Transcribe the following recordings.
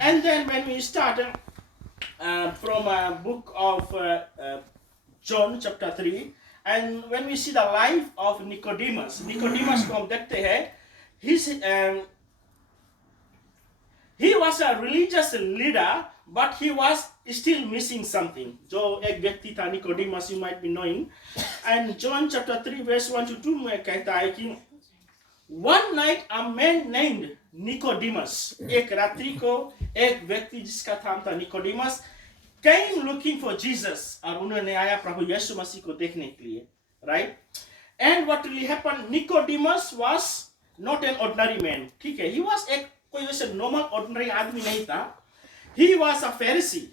And then when we start from a book of John chapter 3, and when we see the life of Nicodemus को हम देखते हैं, he was a religious leader, but he was still missing something. जो एक व्यक्ति था Nicodemus, you might be knowing. And John chapter 3 verse 1 to 2 में कहता है कि one night a man named Nicodemus, एक रात्रि को एक व्यक्ति जिसका नाम था Nicodemus, came looking for Jesus, और उन्होंने आया प्रभु यीशु मसीह को देखने के लिए, right? And what really happened? Nicodemus was not an ordinary man, ठीक है? He was एक कोई वैसे normal ordinary आदमी नहीं था. He was a Pharisee,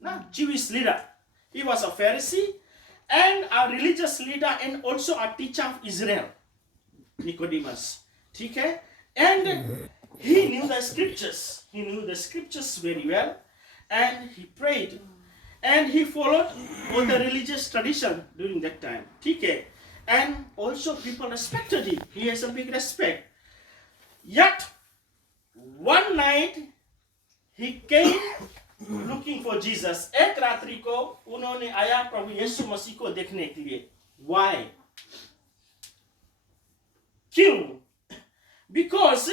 ना Jewish leader. He was a Pharisee and a religious leader and also a teacher of Israel. Nicodemus, ठीक है? And he knew the scriptures. He knew the scriptures very well, and he prayed, and he followed all the religious tradition during that time, ठीक है? And also people respected him. He has a big respect. Yet one night he came looking for Jesus. एक रात्रि को उन्होंने आया प्रभु यीशु मसीह को देखने के लिए. Why? क्यों? Because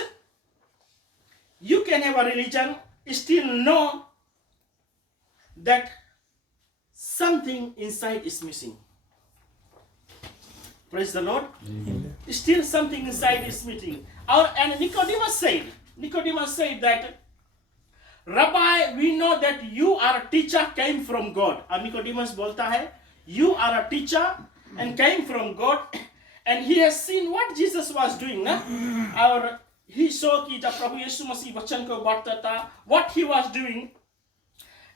you can have a religion, still know that something inside is missing. Praise the Lord. Amen. Still something inside is missing. And Nicodemus said that, Rabbi, we know that you are a teacher came from God. And Nicodemus बोलता है, you are a teacher and came from God, and he has seen what Jesus was doing, ना? और he saw कि जब प्रभु यीशु मसीह वचन को बांटता था, what he was doing,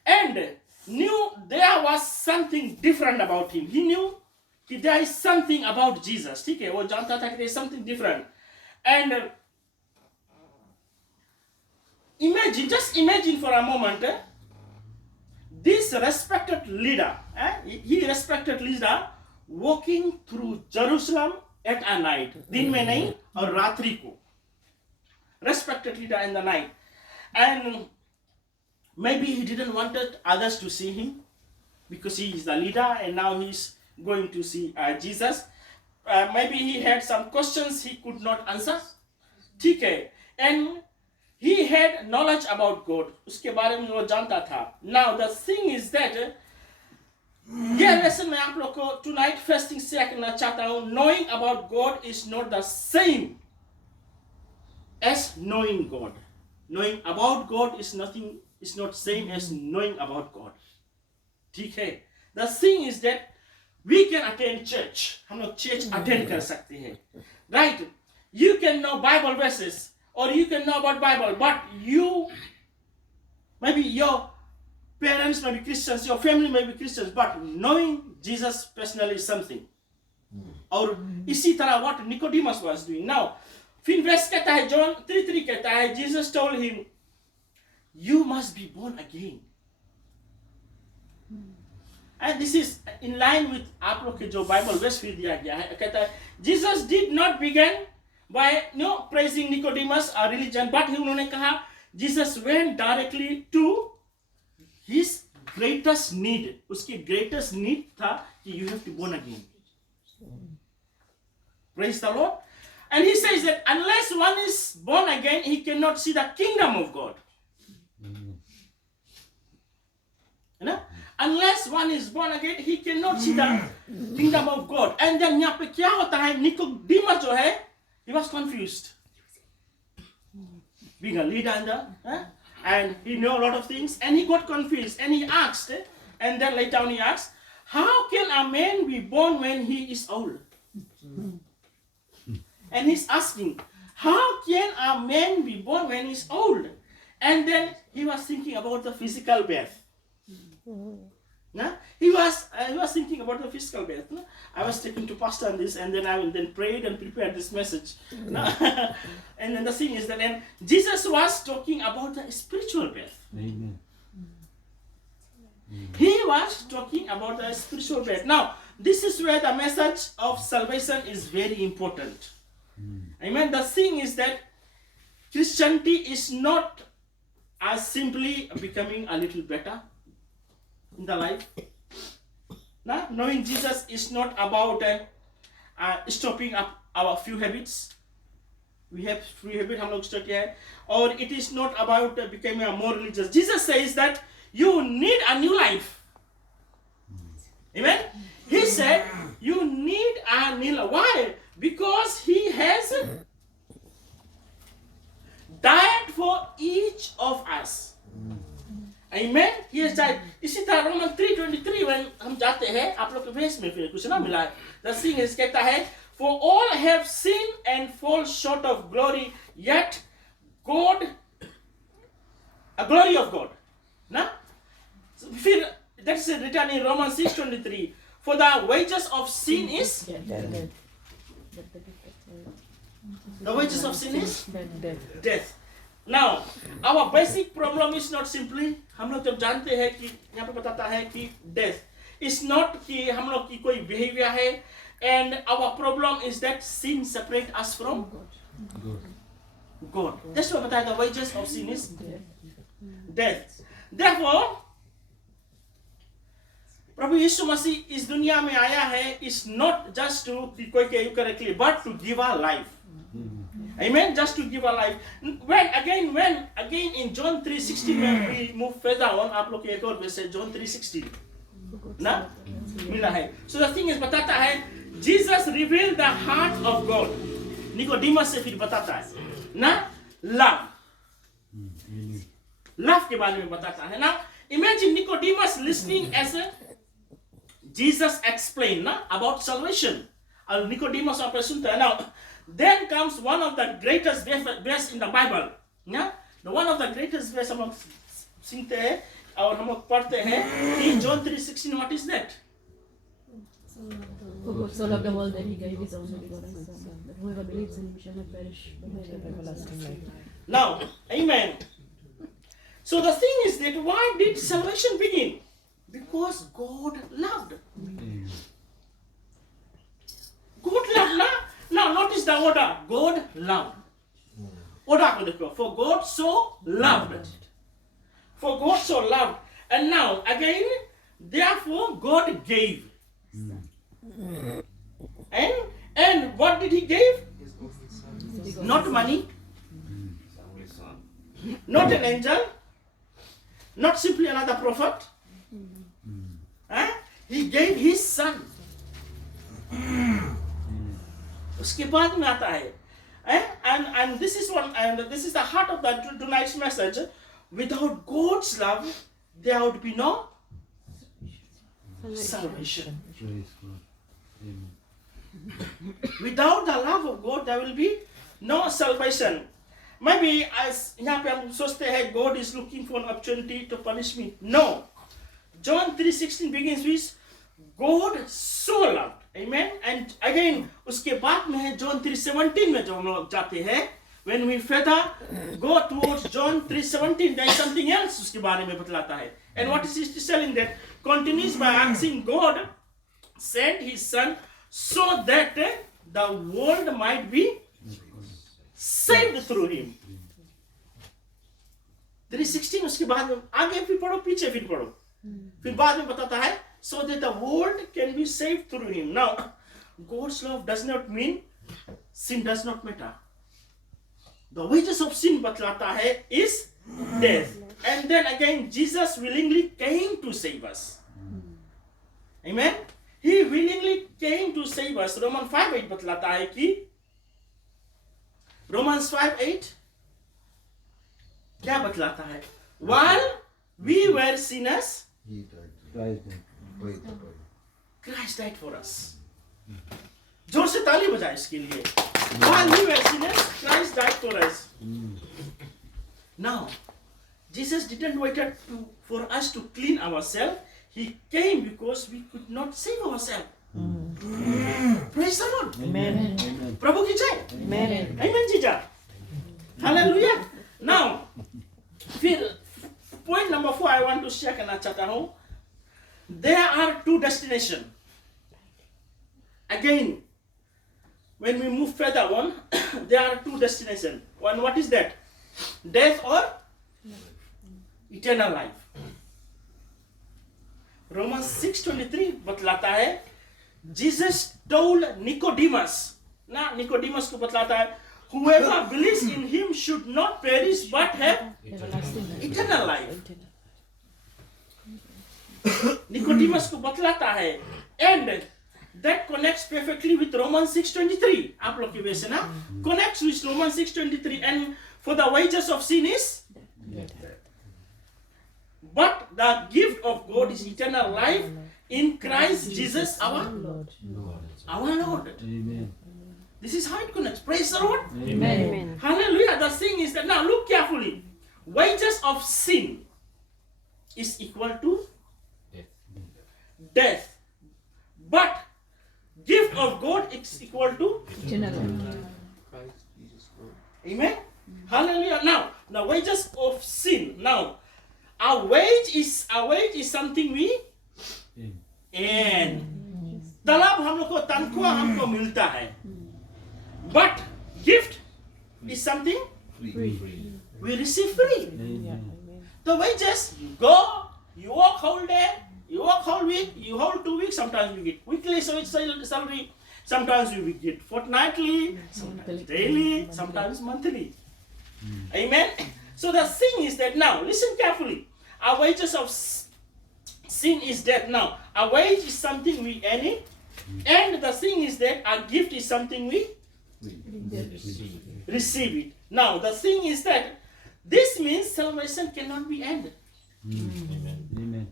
and knew there was something different about him. He knew that there is something about Jesus, ठीक है? वो जानता था कि there is something different. And just imagine for a moment, this respected leader, he respected leader walking through Jerusalem at a night, दिन में नहीं और रात्रि को, respected leader in the night, and maybe he didn't want others to see him because he is the leader and now he's going to see Jesus. Maybe he had some questions he could not answer, ठीक है? And he had knowledge about God. उसके बारे में वो जानता था. Now the thing is that ये lesson मैं आप लोग को tonight first thing शेयर करना चाहता हूँ. Knowing about God is not the same as knowing God. Knowing about God is not same as knowing about God. ठीक है? The thing is that we can attend church. हम लोग church attend कर सकते हैं, right? You can know Bible verses, or you can know about Bible, but maybe your parents may be Christians, your family may be Christians, but knowing Jesus personally is something. और इसी तरह what Nicodemus was doing. Now, फिर verse कहता है, John 3:3 कहता है, Jesus told him, you must be born again. And this is in line with आप लोग के जो Bible verse फिर दिया गया है. कहता है, Jesus did not begin by praising Nicodemus or religion, but उन्होंने कहा, Jesus went directly to his greatest need. उसकी greatest need था कि you have to be born again. Praise the Lord. And he says that unless one is born again, he cannot see the kingdom of God. You know? Unless one is born again, he cannot see the kingdom of God. And then यहाँ पे क्या होता है? Nicodemus जो है, he was confused. Being a leader and he knew a lot of things, and he got confused, and he asked, and then later on he asked, how can a man be born when he is old? And he's asking, how can a man be born when he's old? And then he was thinking about the physical birth. He was thinking about the physical birth. I was taking to pastor on this, and then I will then prayed and prepared this message. And then the thing is that then Jesus was talking about the spiritual birth. Amen. He was talking about the spiritual birth. Now, this is where the message of salvation is very important. Amen. The thing is that Christianity is not as simply becoming a little better in the life. Now, knowing Jesus is not about stopping up our few habits. We have few habits हम लोग start किया है, or it is not about becoming a more religious. Jesus says that you need a new life. Amen. He said you need a new life. Why? Because he has died for each of us. Amen. He has died. इसी तरह Roman 3:23 when हम जाते हैं, आप लोग के भेष में फिर कुछ ना मिला है. The thing is कहता है, for all have sinned and fall short of glory, yet God, a glory of God. Na? फिर that's written in Romans 6:23. For the wages of sin is the wages of sin is death. Now, our basic problem is not simply हम लोग जब जानते हैं कि यहाँ पे बताता है कि death is not कि हम लोग की कोई behavior है, and our problem is that sin separate us from God. That's what बताया, the wages of sin is death. Therefore, प्रभु यीशु मसीह इस दुनिया में आया है is not just to कोई के correctly, but to give our life. Amen. Just to give our life. When again in John 3:16 when we move further on, आप लोग के एक और verse है John 3:16 ना मिला है. So the thing is बताता है Jesus revealed the heart of God. निकोडिमस से फिर बताता है ना love के बारे में बताता है ना. Imagine Nicodemus listening as a Jesus explained na about salvation. और Nicodemus आप सुनता है ना. Then comes one of the greatest verse in the Bible. Yeah? The one of the greatest verse हम लोग सुनते हैं और हम लोग पढ़ते हैं कि John 3:16. What is that? For God so loved the world that he gave his only begotten Son, that whoever believes in him shall not perish, but have everlasting life. Now, amen. So the thing is that why did salvation begin? Because God loved. God loved ना. Now notice the order. God loved. Order को देखो. For God so loved. For God so loved. And now again, therefore God gave. And what did he give? Not money. Not an angel. Not simply another prophet. He gave his son. उसके बाद में आता है, and this is one, and this is the heart of that tonight's message. Without God's love, there would be no salvation. Without the love of God, there will be no salvation. Maybe as यहाँ पे हम सोचते हैं God is looking for an opportunity to punish me. No. John 3:16 begins with God so loved. Amen. And again उसके बाद में है John 3:17 में जो हम लोग जाते हैं. When we further go towards John 3:17, there is something else उसके बारे में बतलाता है. And what is he telling that? Continues by asking God sent his son so that the world might be saved through him. 3:16 उसके बाद में आगे फिर पढ़ो, पीछे फिर पढ़ो, फिर बाद में बताता है so that the world can be saved through him. Now, God's love does not mean sin does not matter. The wages of sin बतलाता है is death. And then again, Jesus willingly came to save us. Amen. He willingly came to save us. Romans 5:8 बतलाता है कि Romans 5:8 क्या बतलाता है? While we were sinners, Christ died for us. जोर से ताली बजाए इसके लिए. While we were sinners, Christ died for us. Now, Jesus didn't wait for us to clean ourselves. He came because we could not save ourselves. Praise the Lord. Amen. प्रभु की जय. Amen. Amen जीजा. Hallelujah. Now, फिर point number 4 I want to share करना चाहता हूँ. There are two destinations. Again, when we move further on, there are two destinations. One, what is that? Death or eternal life. Romans 6:23 बतलाता है, Jesus told Nicodemus, ना Nicodemus को बतलाता है, whoever believes in him should not perish but have eternal life. Nicodemus को बतलाता है, and that connects perfectly with Romans 6:23. आप लोग की वजह से ना connects with Romans 6:23, and for the wages of sin is but the gift of God is eternal life in Christ Jesus our Lord. Amen. This is how it connects. Praise the Lord. Amen. Hallelujah. The thing is that now look carefully. Wages of sin is equal to death. But gift of God is equal to Eternal. Amen. Hallelujah. Now the wages of sin. Now our wage is something we earn. तलब हम लोग को तनख्वाह हमको मिलता है. But gift is something we receive free. The wages, you go, you work whole day, you work whole week, you whole 2 weeks. Sometimes we get weekly salary, sometimes we get fortnightly, sometimes daily, sometimes monthly. Amen. So the thing is that now, listen carefully. Our wages of sin is death. Now, our wage is something we earn it, and the thing is that our gift is something we receive it. Now, the thing is that this means salvation cannot be ended. Amen.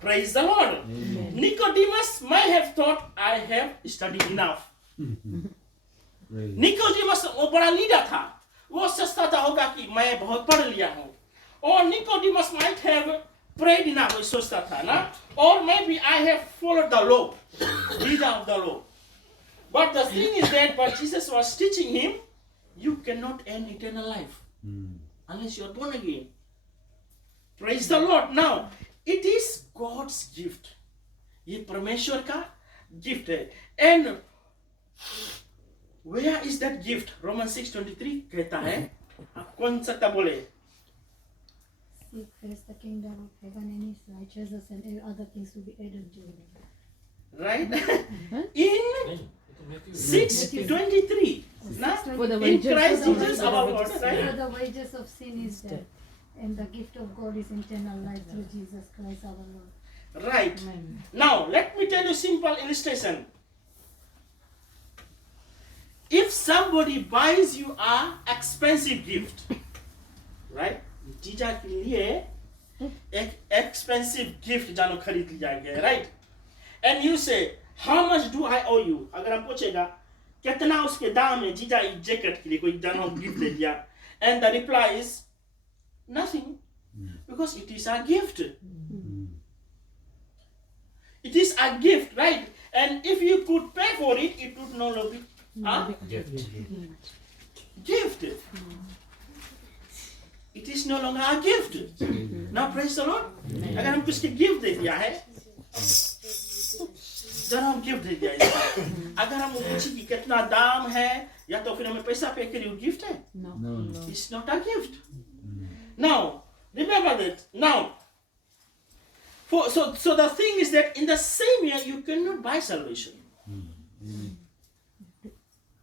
Praise the Lord. Amen. Nicodemus might have thought, I have studied enough. निकोडिमस वो बड़ा leader था, वो सोचता था होगा कि मैं बहुत पढ़ लिया हूँ. और निकोडिमस might have prayed enough, वो सोचता था ना. Or maybe I have followed the law, leader of the law. But the thing is that what Jesus was teaching him, you cannot earn eternal life unless you are born again. Praise the Lord. Now, it is God's gift. ये परमेश्वर का gift है. And where is that gift? Romans 6:23 कहता है, आप कौन सकता बोले? Seek first the kingdom of heaven and his righteousness, and all other things will be added to you. Right? In 6:23. Na? For the In wages Christ of Jesus sin. our Lord. For Right? the wages of sin is death, and the gift of God is eternal life through Jesus Christ our Lord. Right. Now, let me tell you simple illustration. If somebody buys you a expensive gift, right? जीजा के लिए एक expensive gift जानो खरीद लिया गया, right? And you say, how much do I owe you? अगर आप पूछेगा कितना उसके दाम है जीजा इस जैकेट के लिए कोई जानो गिफ्ट दे दिया, and the reply is nothing, because it is a gift. It is a gift, right? And if you could pay for it, it would no longer be a gift. It is no longer a gift. Now praise the Lord. अगर हम किसके gift दे दिया है, जब हम gift दे दिया है, अगर हम पूछे कि कितना दाम है, या तो फिर हमें पैसा पे करिए, गिफ्ट है? No. It's not a gift. Now remember that. Now, so the thing is that in the same year you cannot buy salvation.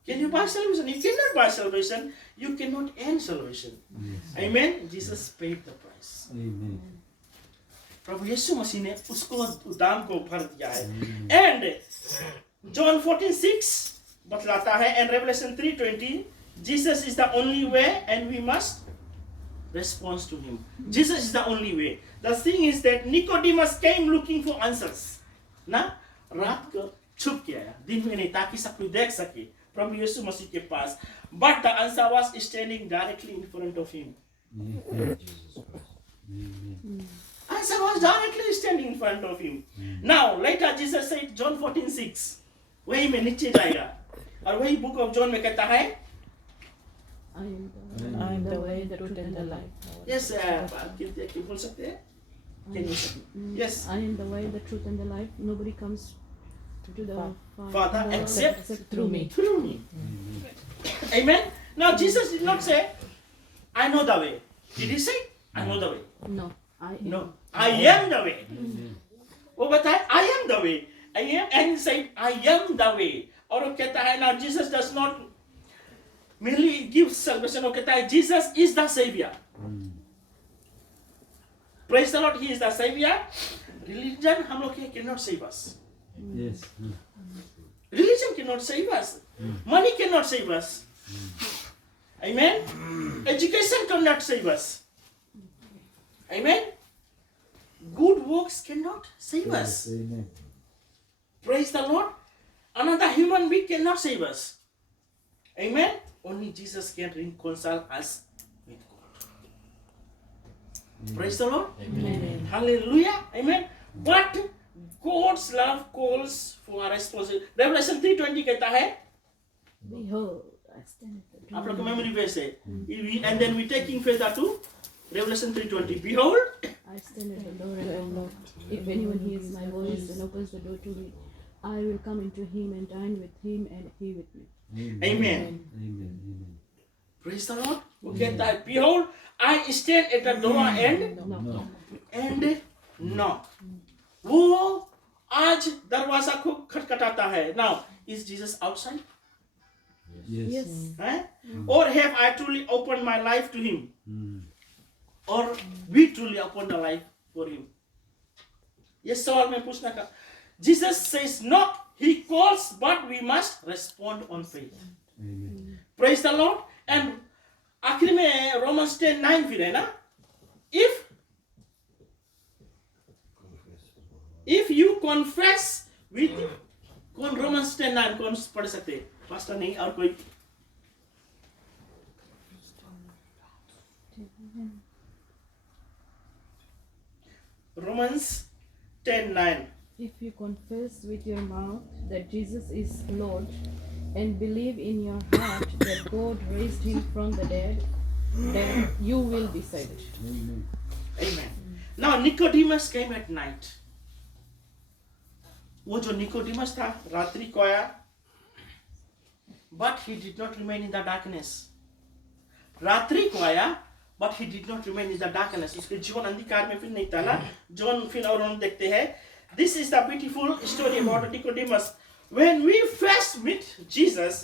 Can you buy salvation? You cannot buy salvation. You cannot earn salvation. Amen. Jesus paid the price. Amen. प्रभु यीशु मसीह ने उसको दाम को भर दिया है. And John 14:6 बतलाता है, and Revelation 3:20, Jesus is the only way, and we must respond to him. Jesus is the only way. The thing is that Nicodemus came looking for answers. ना रात को छुप के आया, दिन में नहीं, ताकि सब कोई देख सके प्रभु यीशु मसीह के पास. But the answer was standing directly in front of him. Answer was directly standing in front of him. Now later Jesus said, John 14:6, वही में नीचे जाएगा, और वही बुक ऑफ जॉन में कहता है, I am the way, the truth, and the life. yes, क्या बोल सकते हैं? Can you say? Yes. I am the way, the truth, and the life. Nobody comes to the Father except through me. through me. Amen. Now Jesus did not say, I know the way. Did he say? I know the way. No, I am. No, I am the way. वो बताए I am the way. I am, and he said I am the way. और वो कहता है now Jesus does not merely give salvation. वो कहता है Jesus is the savior. Praise the Lord, he is the savior. Religion हम लोग के cannot save us. Yes. Religion cannot save us. Money cannot save us. Amen. Education cannot save us. Amen. Good works cannot save us. Amen. Praise the Lord. Another human being cannot save us. Amen. Only Jesus can reconcile us with God. Praise the Lord. Amen. Hallelujah. Amen. But God's love calls for a responsibility. Revelation 3:20 कहता है, Behold, I stand at the door. आप लोग को memory verse है. And then we taking faith to Revelation 3:20. Behold, I stand at the door and knock. If anyone hears my voice and opens the door to me, I will come into him and dine with him and he with me. Amen. Amen. Praise the Lord. वो कहता है, Behold, I stand at the door and knock. वो आज दरवाजा को खटखटाता है. Now, is Jesus outside? Yes. Eh? Or have I truly opened my life to him? Mm. Or we truly opened the life for him? ये सवाल मैं पूछना का. Jesus says no. He calls, but we must respond on faith. Amen. Praise the Lord. And आखिर में Romans 10:9 फिर है ना? If you confess with कौन Romans 10:9 कौन पढ़ सकते हैं? पास्टर नहीं और कोई? Romans 10:9. If you confess with your mouth that Jesus is Lord and believe in your heart that God raised him from the dead, then you will be saved. Amen. Amen. Now Nicodemus came at night. वो जो Nicodemus था रात्रि को आया, but he did not remain in the darkness. रात्रि को आया, but he did not remain in the darkness. उसके जीवन अंधकार में फिर नहीं था. जॉन फिर और हम देखते हैं. This is the beautiful story about Nicodemus. When we first meet Jesus,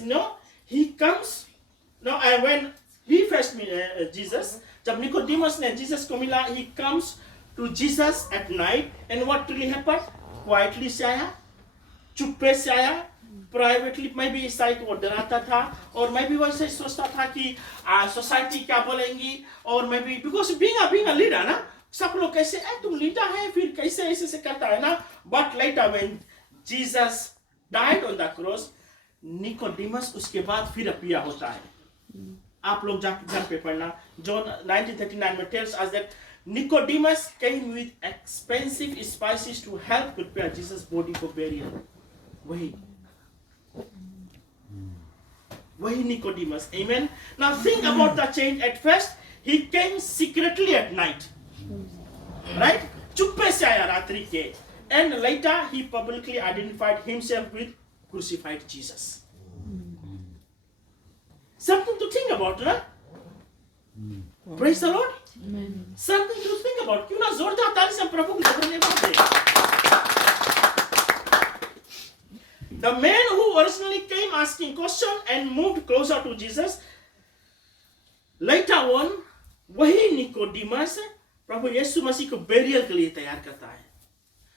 he comes. And when he first meet Jesus, जब Nicodemus ने Jesus को मिला, he comes to Jesus at night, and what really happened? Quietly से आया, चुप्पे से आया, privately मैं भी शायद वो डराता था, और मैं भी वैसे सोचता था कि सोसाइटी क्या बोलेंगी, और मैं भी because being a leader ना, सब लोग कैसे तुम लीडर है फिर कैसे ऐसे करता है ना. But later when Jesus died on the cross, Nicodemus उसके बाद फिर अपीयर होता है. आप लोग जाकर घर पे पढ़ना. John 19:39 में tells us that Nicodemus came with expensive spices to help prepare Jesus' body for burial. वही Nicodemus. Amen. Now think about the change. At first he came secretly at night. Right? चुप्पे से आया रात्रि के. And later he publicly identified himself with crucified Jesus. Something to think about, right? Praise the Lord. Amen. Something to think about. क्यों ना जोरदार ताली से प्रभु को धन्यवाद दें. The man who originally came asking question and moved closer to Jesus, later on, वही Nicodemus प्रभु यीशु मसीह को burial के लिए तैयार करता है.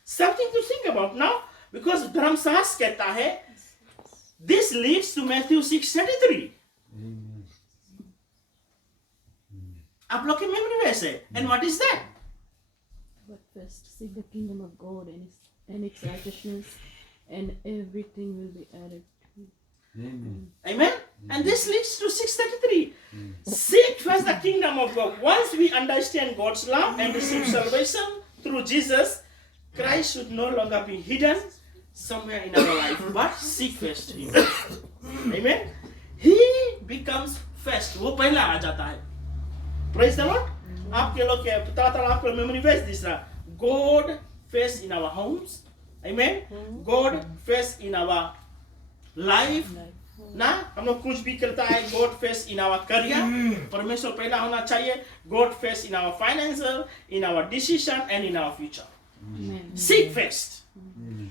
Something to think about now, because धर्मशास्त्र कहता है, this leads to Matthew 6:33. Amen. आप लोग की memory verse है. And what is that? But first seek the kingdom of God and its righteousness, and everything will be added to you. Amen. Amen. And this leads to 6:33. Seek first the kingdom of God. Once we understand God's love and receive salvation through Jesus, Christ should no longer be hidden somewhere in our life, but seek first Him. Amen. He becomes first. वो पहला आ जाता है. Praise the Lord. आपके लोग के पता आपको memory verse this रहा. God first in our homes. Amen. God first in our life. ना हम लोग कुछ भी करता है, God face in our career, परमेश्वर पहला होना चाहिए, God face in our financial, in our decision and in our future. Amen. Seek first.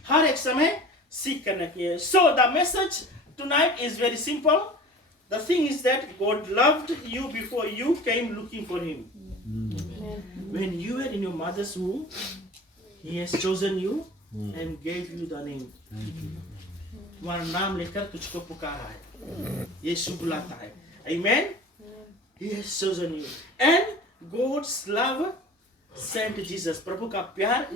हर एक समय सीख करने की है. So the message tonight is very simple. The thing is that God loved you before you came looking for Him. When you were in your mother's womb, He has chosen you and gave you the name. तुम्हारा नाम लेकर तुझको पुकारा है, यीशु बुलाता है. Amen. He has chosen you. And God's love sent Jesus. प्रभु का प्यार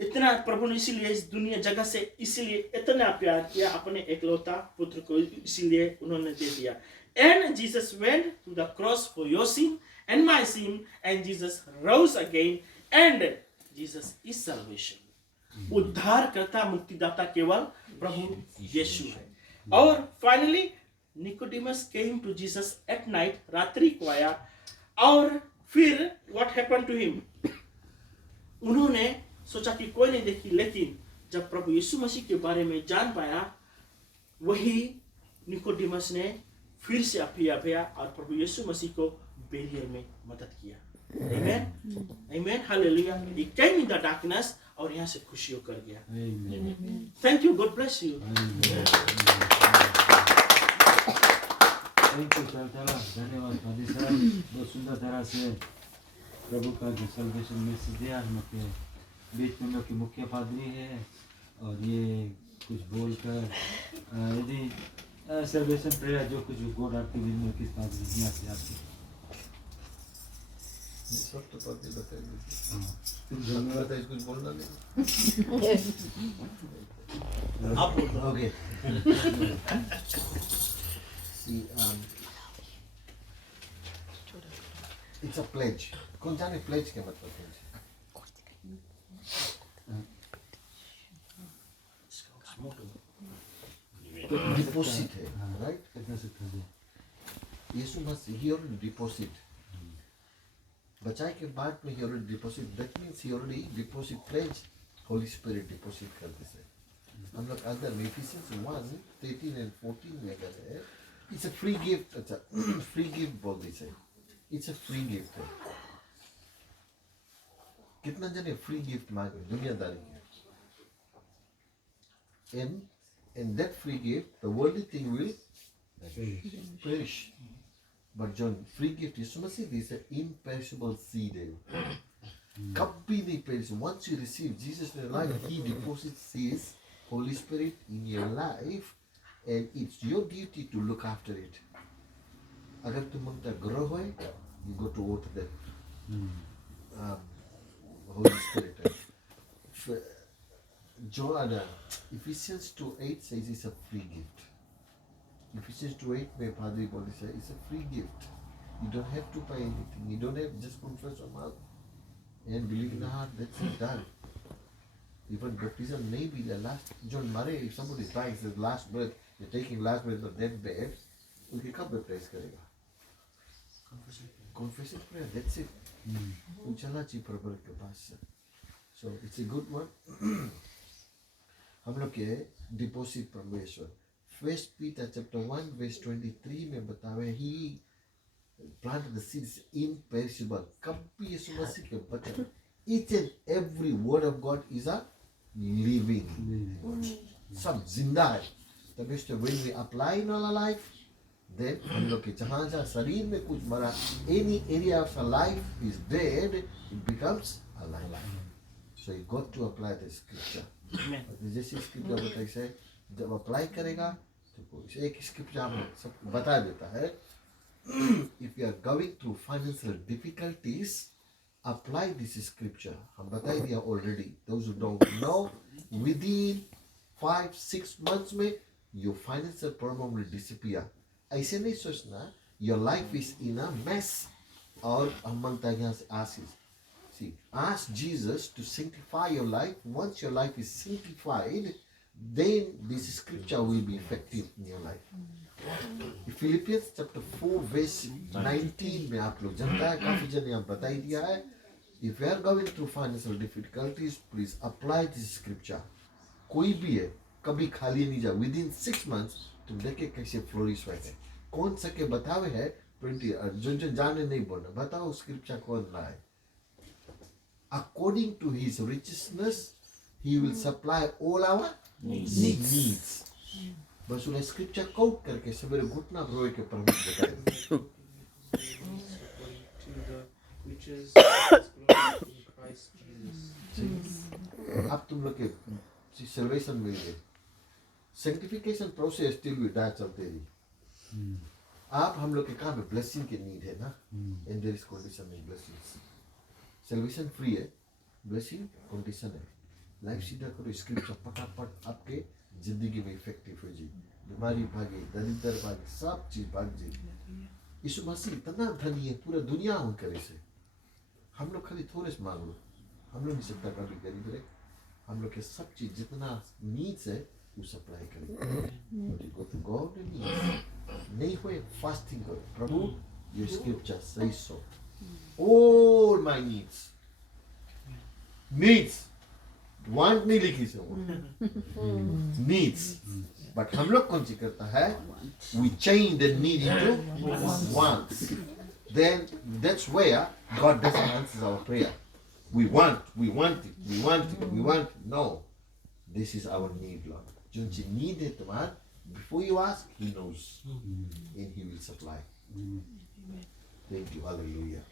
इतना, प्रभु ने इसीलिए इस दुनिया जगह से इसीलिए इतना प्यार किया, अपने एकलौता पुत्र को इसीलिए उन्होंने दे दिया. And Jesus went to the cross for your sin and my sin, and Jesus rose again, and Jesus is salvation. उद्धार करता मुक्तिदाता केवल प्रभु यीशु है. और finally Nicodemus came to Jesus at night, रात्रि को आया. और फिर व्हाट हैपेंड टू हिम, उन्होंने सोचा कि कोई नहीं देखी, लेकिन जब प्रभु यीशु मसीह के बारे में जान पाया, वही निकोडेमस ने फिर से अपिया और प्रभु यीशु मसीह को बेरियर में मदद किया. Amen. Amen. Hallelujah. He came in the darkness और यहाँ से खुशी होकर गया. Amen. Thank you. God bless you. Thank you Tara, धन्यवाद पादी साहब. बहुत सुंदर तरह से प्रभु का जो सल्वेशन मैसेज दिया. हम लोग के बीच में लोग के मुख्य पादरी है और ये कुछ बोलकर यदि सल्वेशन प्रेयर जो कुछ गॉड आपके बीच में किस पादरी यहाँ से आपके ये सब तो पति बता दीजिए. तुम धन्यवाद है, कुछ बोलना नहीं. आप बोल दो. Okay. See, it's a pledge. कौन जाने pledge क्या मतलब है? Deposit है, right? कितना से कर दे. यीशु मसीह he already deposit. बचाए के बाद में he already deposit. That means he already deposit pledge. Holy Spirit deposit कर देते. हम लोग अंदर में Ephesians 1:13 and 14 में अगर है, it's a free gift. अच्छा, free gift बोल दीजिए. It's a free gift है. कितना जने free gift मांगे दुनियादारी के. And that free gift, the worldly thing will perish. But John, free gift Yeshu Masih is an imperishable seed है. कभी नहीं perish. Once you receive Jesus in your life, He deposits His Holy Spirit in your life, and it's your duty to look after it. अगर तुम उनका grow होए, you go to water that Holy Spirit. John, Ephesians 2:8 says it's a free gift. Ephesians 2:8 में पादरी बोले से it's a free gift. You don't have to pay anything. You don't have to just confess your mouth and believe in the heart. That's it, done. Even baptism may be the last. John Murray, if somebody is dying, says last breath, you're taking last breath of dead bed, उनके कब baptize करेगा? Confession prayer. That's it. चला ची प्रभु के पास से. So it's a good one. हम लोग के डिपोजिट परमेश्वर. First Peter chapter 1 verse 23 में बतावे he planted the seeds imperishable. कभी यीशु मसीह के वचन, each and every word of God is a living. सब जिंदा है. तब when we apply in our life, then हम लोग के जहाँ जहाँ शरीर में कुछ मरा, any area of our life is dead, it becomes alive. So you got to apply the scripture. जैसे स्क्रिप्चर बताइए से जब अप्लाई करेगा तो एक स्क्रिप्चर आपको सब बता देता है. If you are going through financial difficulties, apply this scripture. हम बताई दिया already. Those who don't know, within 5-6 months में your financial problem will disappear. ऐसे नहीं सोचना your life is in a mess और हम मांगता हैं यहाँ से आशीष. See, ask Jesus to sanctify your life. Once your life is sanctified, then this scripture will be effective in your life. Philippians chapter 4 verse 19 में आप लोग जानता है, काफी जने आप बता ही दिया है. If you are going through financial difficulties, please apply this scripture. कोई भी है, कभी खाली नहीं जा. Within 6 months, तुम देखे कैसे फ्लोरिश हुए थे कौन सा के बतावे है 20 जो जाने नहीं बोलना बताओ स्क्रिप्चर कौन लाए according to his richness he will supply all our needs बस उन्हें स्क्रिप्चर कोट करके सवेरे घुटना रोए के प्रभु बताए Which is in Christ Jesus. अब तुम लोग के salvation मिल गए sanctification process till we die चलते रही आप हम लोग के काम में blessing की need है ना and there is condition in blessings salvation free है blessing condition है लाइफ सीधा करो स्क्रिप्चर फटाफट आपके जिंदगी में इफेक्टिव हो जी बीमारी भागे दरिद्र भागे सब चीज भाग जी यीशु मसीह इतना धनी है पूरा दुनिया हो करे से हम लोग खाली थोड़े से मांग लो हम लोग नहीं सकता कभी गरीब रहे हम लोग के सब चीज जितना नीड्स है वो सप्लाई करें go to God and नहीं हुए फास्टिंग करो प्रभु ये स्क्रिप्चर सही सो all my needs want नहीं लिखी से needs but हम लोग कौन सी करता है we change the need into wants then that's where God doesn't answer our prayer we want it no this is our need Lord जो चीज need है तुम्हारा before you ask he knows and he will supply thank you hallelujah